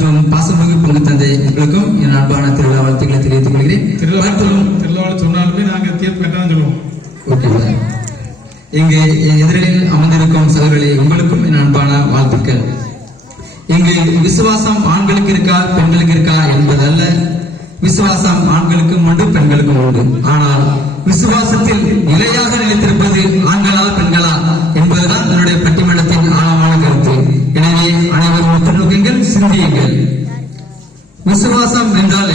மற்றும் பாசமிகு பங்கு தந்தை உங்களுக்கும் என் அன்பான திருவிழா வாழ்த்துக்களை தெரிவித்துக் கொள்கிறேன். திருவிழா சொன்னாலுமே நாங்க தீர்ப்பு கட்டதான் சொல்லுவோம். ஓகே. சார். இங்கு எதிரில் அமர்ந்திருக்கும் சகோதரர்களே உங்களுக்கும் என் அன்பான வாழ்த்துக்கள். இங்கு விசுவாசம் ஆண்களுக்கு இருக்கா பெண்களுக்கு இருக்கா என்பதல்ல. விசுவாசம் ஆண்களுக்கு உண்டு பெண்களுக்கும் உண்டு. ஆனால் விசுவாசத்தில் நிலையாக நிலைத்திருப்பது ஆண்களா பெண்களா என்பதுதான் என்னுடைய பட்டிமன்றத்தின் ஆழமான கருத்து எனவே அனைவரும் உற்று நோக்குங்கள் சிந்தியுங்கள் விசுவாசம் என்றால்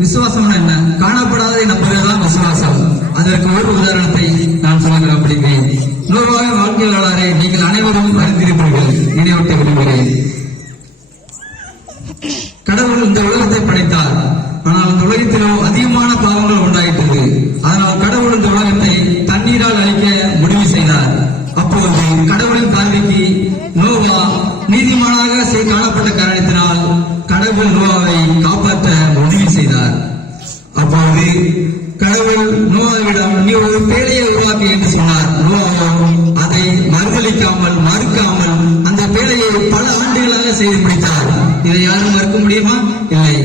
விசுவாசம் என்ன? காணப்படாததை நம்புவதுதான் விசுவாசம். அதற்கு ஒரு உதாரணத்தை நான் சொல்ல விரும்புகிறேன் நோவாக வாழ்க்கையாளரே நீங்கள் அனைவரும் அறிந்திருப்பீர்கள் நினைவூட்ட விரும்புகிறேன் கடவுள் இந்த உலகத்தை படைத்தார் ஆனால் இந்த உலகத்திலோ அதிகமான பாவங்கள் உண்டாயிட்டது அதனால் கடவுள் இந்த உலகத்தை தண்ணீரால் அழிக்க முடிவு செய்தார் அப்போது கடவுளின் பார்வைக்கு நோவா நீதிமானாக செய் காணப்பட்ட காரணத்தினால் கடவுள் நோவாவை காப்பாற்ற முடிவு செய்தார் அப்போது கடவுள் நோவாவிடம் நீ ஒரு பேழையை உருவாக்கு என்று சொன்னார் நோவா அதை மறுதளிக்காமல் மறுக்காமல் அந்த பேழையை பல ஆண்டுகளாக செய்து முடித்தார். இதை யாரும் மறுக்க முடியுமா? இல்லை.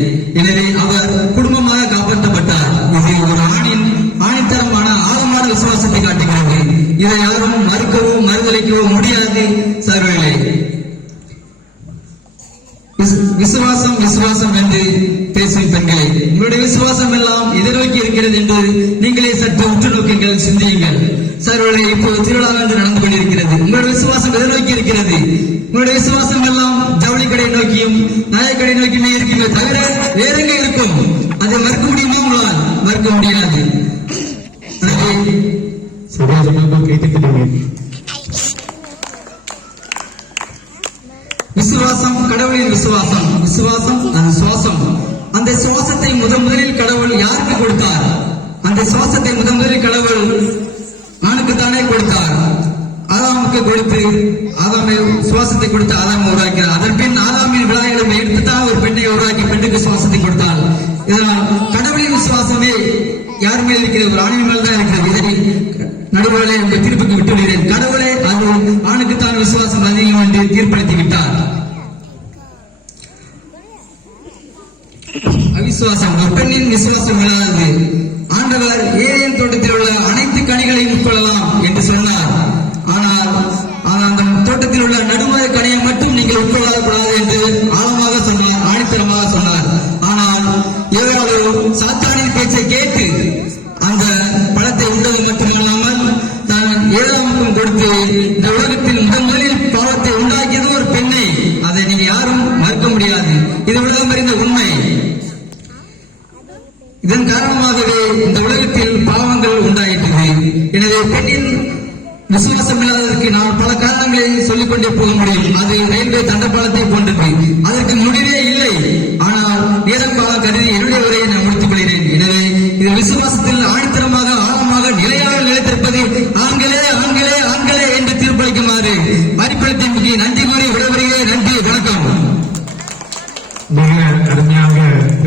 எனவே அவர் குடும்பமாக காப்பாற்றப்பட்டார். இது ஒரு ஆணின் ஆணித்தரமான ஆழமான விசுவாசத்தை காட்டுகிறது. இதை யாரும் மறுக்கவோ மறுதளிக்கவோ முடியாது சர்வேலை. விசுவாசம் விசுவாசம் என்று பேசும் பெண்களே உங்களுடைய விசுவாசம் எல்லாம் எதிர்நோக்கி இருக்கிறது என்று நீங்களே சற்று உற்று நோக்குங்கள் சிந்தியுங்கள். சர்வர்களே இப்போது திருவிழா என்று நடந்து கொண்டிருக்கிறது. உங்களுடைய விசுவாசம் எதிர்நோக்கி இருக்கிறது. உங்களுடைய விசுவாசம் எல்லாம் ஜவுளி கடை நோக்கியும் நாயக்கடை நோக்கியுமே இருக்குமே தவிர வேற எங்க இருக்கும்? அதை மறுக்க முடியுமா உங்களால்? மறுக்க முடியாது. சரியா சொன்னா விசுவாசம் கடவுளின் விசுவாசம். விசுவாசம் அது சுவாசம். அந்த சுவாசத்தை முதன் முதலில் கடவுள் யாருக்கு கொடுத்தார்? அந்த சுவாசத்தை முதன் முதலில் கடவுள் ஆணுக்கு தானே கொடுத்தார். ஆதாமுக்கு கொடுத்து ஆதாமை சுவாசத்தை கொடுத்து ஆதாமை உருவாக்கிறார் அதன் பின் ஆதாமின் விழாக்களை எடுத்துதான் ஒரு பெண்ணை உருவாக்கி பெண்ணுக்கு சுவாசத்தை கொடுத்தாள். இதனால் கடவுளின் விசுவாசமே யார் மேல் இருக்கிற ஒரு ஆணின் மேல் தான் இருக்கிறது. இதனை நடுவர்களே உங்கள் தீர்ப்புக்கு விட்டுவிடுகிறேன். கடவுளே அது ஆணுக்குத்தான் விசுவாசம் அதிகம் என்று தீர்ப்பளித்து விட்டார் அவிசுவாசம். ஒரு பெண்ணின் விசுவாசம் இல்லாதது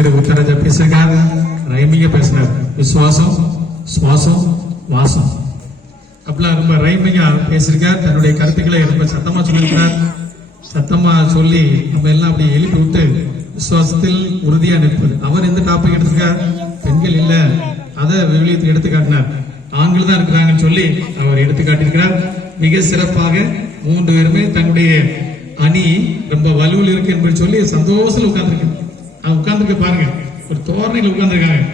அருமையாக திரு உத்தரஜா కాదు. ரைமிங்க பேசினார் விசுவாசம் சுவாசம் வாசம் அப்படிலாம் ரொம்ப ரைமிங்கா பேசியிருக்கார் தன்னுடைய கருத்துக்களை ரொம்ப சத்தமா சொல்லியிருக்கிறார் சத்தமா சொல்லி நம்ம எல்லாம் அப்படியே எழுப்பி விட்டு விசுவாசத்தில் உறுதியா நிற்பது அவர் எந்த டாபிக் எடுத்திருக்கார் பெண்கள் இல்ல அதை விவிலியத்தில் எடுத்து காட்டினார் ஆண்கள் தான் இருக்கிறாங்கன்னு சொல்லி அவர் எடுத்து காட்டியிருக்கிறார் மிக சிறப்பாக மூன்று பேருமே தன்னுடைய அணி ரொம்ப வலுவில் இருக்கு என்று சொல்லி சந்தோஷத்துல உட்கார்ந்துருக்கு அது உட்கார்ந்துருக்க பாருங்க. ஒரு தோரணையில் உட்கார்ந்துருக்காங்க.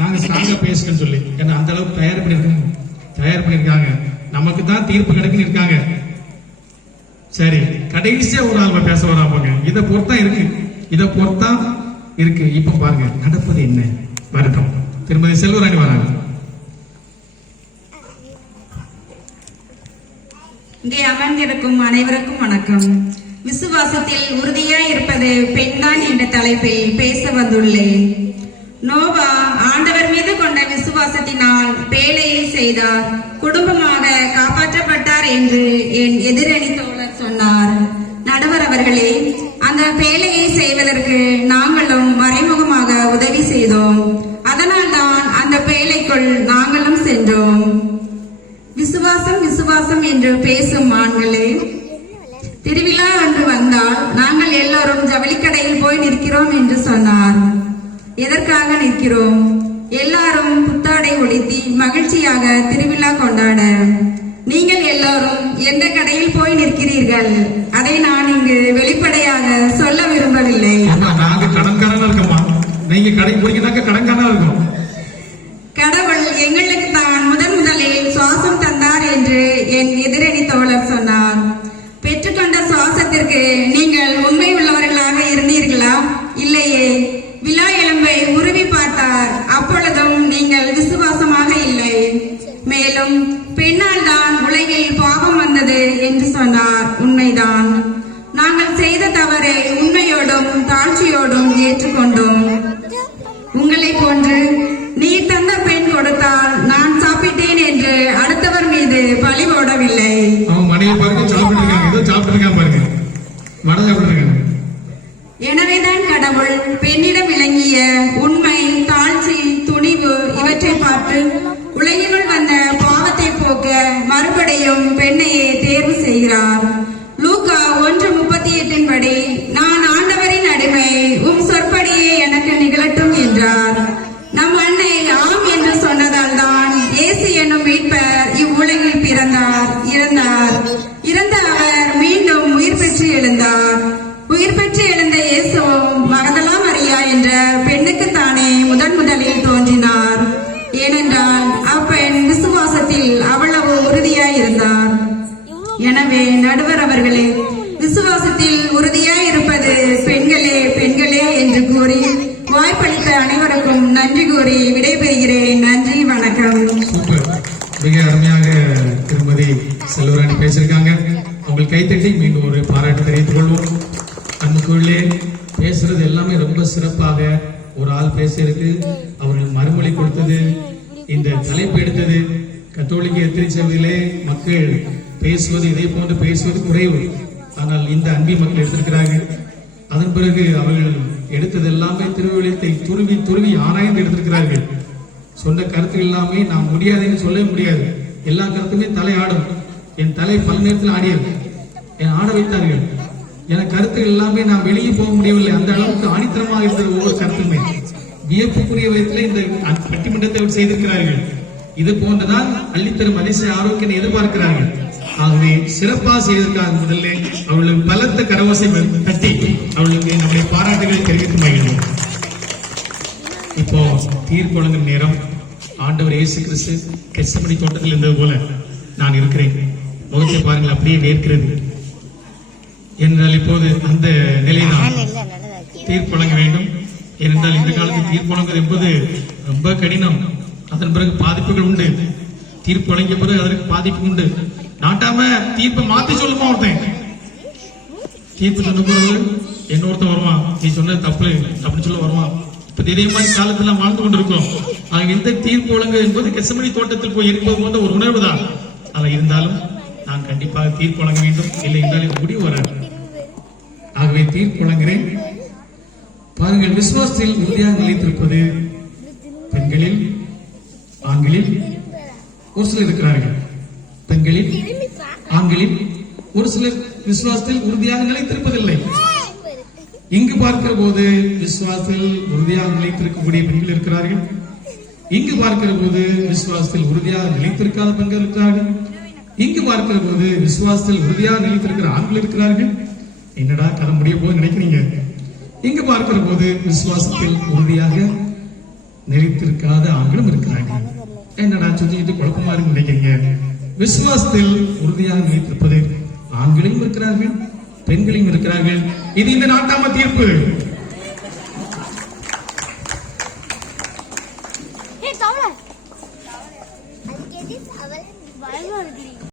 நாங்க ஸ்ட்ராங்கா பேசுறேன்னு சொல்லி. ஏன்னா அந்த அளவுக்கு தயார் பண்ணிருக்கோம் தயார் பண்ணிருக்காங்க நமக்கு தான் தீர்ப்பு கிடைக்குன்னு இருக்காங்க. சரி கடைசியா ஒரு ஆள் பேச வராங்க இதை பொறுத்தா இருக்கு. இதை பொறுத்தா இருக்கு. இப்ப பாருங்க நடப்பது என்ன? வரட்டும். திருமதி செல்வராணி வராங்க. இங்கே அமர்ந்திருக்கும் அனைவருக்கும் வணக்கம். விசுவாசத்தில் உறுதியாய் இருப்பது பெண்தான் என்ற தலைப்பில் பேச வந்துள்ளேன். நோவா ஆண்டவர் மீது கொண்ட விசுவாசத்தினால் பேழையை செய்தார். குடும்பமாக காப்பாற்றப்பட்டார் என்று என் எதிரணி தோழர் சொன்னார் நடுவர் அவர்களே அந்த பேழையை செய்வதற்கு நாங்களும் மறைமுகமாக உதவி செய்தோம் அதனால்தான் அந்த பேழைக்குள் நாங்களும் சென்றோம் விசுவாசம் விசுவாசம் என்று பேசும் ஆண்களே திருவிழா என்று வந்தால் நாங்கள் எல்லோரும் ஜவுளிக்கடையில் போய் போய் நிற்கிறோம் என்று சொன்னார். எதற்காக நிற்கிறோம்? எல்லாரும் புத்தாடை உடுத்தி மகிழ்ச்சியாக திருவிழா கொண்டாட. நீங்கள் எல்லோரும் எந்த கடையில் போய் நிற்கிறீர்கள்? அதை நான் இங்கு வெளிப்படையாக சொல்ல விரும்பவில்லை. ஆமா நாங்க கடன்காரனா இருக்கோமா நீங்க கடைக்கு போறீங்கன்னாக்க கடன்காரனா இருக்கும். கடவுள் எங்களுக்கு தான் முதன் முதலில் சுவாசம் தந்தார் என்று என் எதிரணி தோழர் சொன்னார். பெற்றுக்கொண்ட சுவாசத்திற்கு நீங்கள் மேலும் பெண்ணால் தான் உலகில் பாவம் வந்தது என்று சொன்னார். உண்மைதான். நாங்கள் செய்த தவறை உண்மையோடும் தாழ்ச்சியோடும் ஏற்றுக்கொண்டோம். உங்களை போன்று நீர் தந்த பெண் கொடுத்தால் நான் சாப்பிட்டேன் என்று அடுத்தவர் மீது பழி போடவில்லை மனைவி பாருங்க சாப்பிட்டு இருக்காங்க சாப்பிட்டு பாருங்க. தேர்வு லூகா ஒன்று முப்பத்தி எட்டின் படி நான் ஆண்டவரின் அடிமை உம் சொற்படியே எனக்கு நிகழட்டும் என்றார். நம் அன்னை ஆம் என்று சொன்னதால் தான் இயேசு என்னும் மீட்பர் இவ்வுலகில் பிறந்தார் இறந்தார் இறந்த அவர் மீண்டும் உயிர் பெற்று எழுந்தார். உயிர் பெற்று நடுவர் அவர்களே விசுவாசத்தில் உறுதியாய் இருப்பது பெண்களே பெண்களே என்று கூறி வாய்ப்பளித்த அனைவருக்கும் நன்றி கூறி விடைபெறுகிறேன். நன்றி வணக்கம். மிக அருமையாக திருமதி செல்வராணி பேசியிருக்காங்க. அவங்க கைத்தட்டி மீண்டும் ஒரு பாராட்டு தெரிவித்துக் கொள்வோம். அன்புக்குள்ளே பேசுறது எல்லாமே ரொம்ப சிறப்பாக ஒரு ஆள் பேசுறது அவர்கள் மறுமொழி கொடுத்தது இந்த தலைப்பு எடுத்தது கத்தோலிக்க திருச்சபையிலே மக்கள் பேசுவது இதே போன்று பேசுவது குறைவு. ஆனால் இந்த அன்பி மக்கள் எடுத்திருக்கிறார்கள். அதன் பிறகு அவர்கள் எடுத்தது எல்லாமே திருவிழியத்தை துருவி துருவி ஆராய்ந்து எடுத்திருக்கிறார்கள். சொன்ன கருத்து எல்லாமே நான் முடியாதுன்னு சொல்லவே முடியாது. எல்லா கருத்துமே தலை ஆடும். என் தலை பல நேரத்தில் ஆடியது. என் ஆட வைத்தார்கள். என கருத்து எல்லாமே நான் வெளியே போக முடியவில்லை. அந்த அளவுக்கு ஆணித்தரமாக இருந்தது ஒவ்வொரு கருத்துமே. வியப்புக்குரிய விதத்தில் இந்த பட்டிமன்றத்தை அவர் செய்திருக்கிறார்கள். இது போன்றுதான் அள்ளித்தரும் அதிசய ஆரோக்கியம் எதிர்பார்க்கிறார்கள். ஆகவே சிறப்பாக செய்ததற்காக முதல்ல அவளுக்கு பலத்த கரவசை தட்டி அவளுக்கு நம்முடைய பாராட்டுகளை தெரிவித்து மகிழ்வோம் இப்போ தீர்ப்பொழுங்கும் நேரம். ஆண்டவர் இயேசு கிறிஸ்து கெச்சமணி தோட்டத்தில் இருந்தது போல நான் இருக்கிறேன். முகத்தை பாருங்கள் அப்படியே வேர்க்கிறது. என்றால் இப்போது அந்த நிலையை நான் வழங்க வேண்டும். ஏனென்றால் இந்த காலத்தில் தீர்ப்பழங்குவது என்பது ரொம்ப கடினம். அதன் பிறகு பாதிப்புகள் உண்டு. தீர்ப்பு வழங்கிய பிறகு அதற்கு பாதிப்பு உண்டு. நாட்டாம தீர்ப்பை மாத்தி சொல்லுமா ஒருத்தன்? தீர்ப்பு சொன்ன பிறகு இன்னொருத்தன் வருவான் நீ சொன்ன தப்பு அப்படின்னு சொல்ல வருவான் இப்ப இதே மாதிரி காலத்துல வாழ்ந்து கொண்டிருக்கிறோம். ஆக இந்த தீர்ப்பு ஒழுங்கு என்பது கெசமணி தோட்டத்தில் போய் இருப்பது போன்ற ஒரு உணர்வு தான். ஆனால் இருந்தாலும் நான் கண்டிப்பாக தீர்ப்பு வழங்க வேண்டும். இல்லை என்றால் முடிவு வராது. ஆகவே தீர்ப்பு வழங்குகிறேன். பாருங்கள் விசுவாசத்தில் உறுதியாக நிலைத்திருப்பது பெண்களில் ஆண்களில் ஒரு சிலர் இருக்கிறார்கள். பெண்களில் ஆண்களில் ஒரு சிலர் விசுவாசத்தில் உறுதியாக நிலைத்திருப்பதில்லை. இங்கு பார்க்கிற போது விசுவாசத்தில் உறுதியாக நிலைத்திருக்கக்கூடிய பெண்கள் இருக்கிறார்கள். இங்கு பார்க்கிற போது விசுவாசத்தில் உறுதியாக நிலைத்திருக்காத பெண்கள் இருக்கிறார்கள். இங்கு பார்க்கிற போது விசுவாசத்தில் உறுதியாக நிலைத்திருக்கிற ஆண்கள் இருக்கிறார்கள். என்னடா கதை முடிய போது நினைக்கிறீங்க? இங்கு பார்க்கிற போது விசுவாசத்தில் உறுதியாக நிலைத்திருக்காத ஆண்களும் இருக்கிறார்கள். என்னடா சுத்திட்டு குழப்பமா இருக்கு? விசுவாசத்தில் உறுதியாக நிலைத்திருப்பது ஆண்களையும் இருக்கிறார்கள் பெண்களையும் இருக்கிறார்கள். இது இந்த நாட்டாம தீர்ப்பு.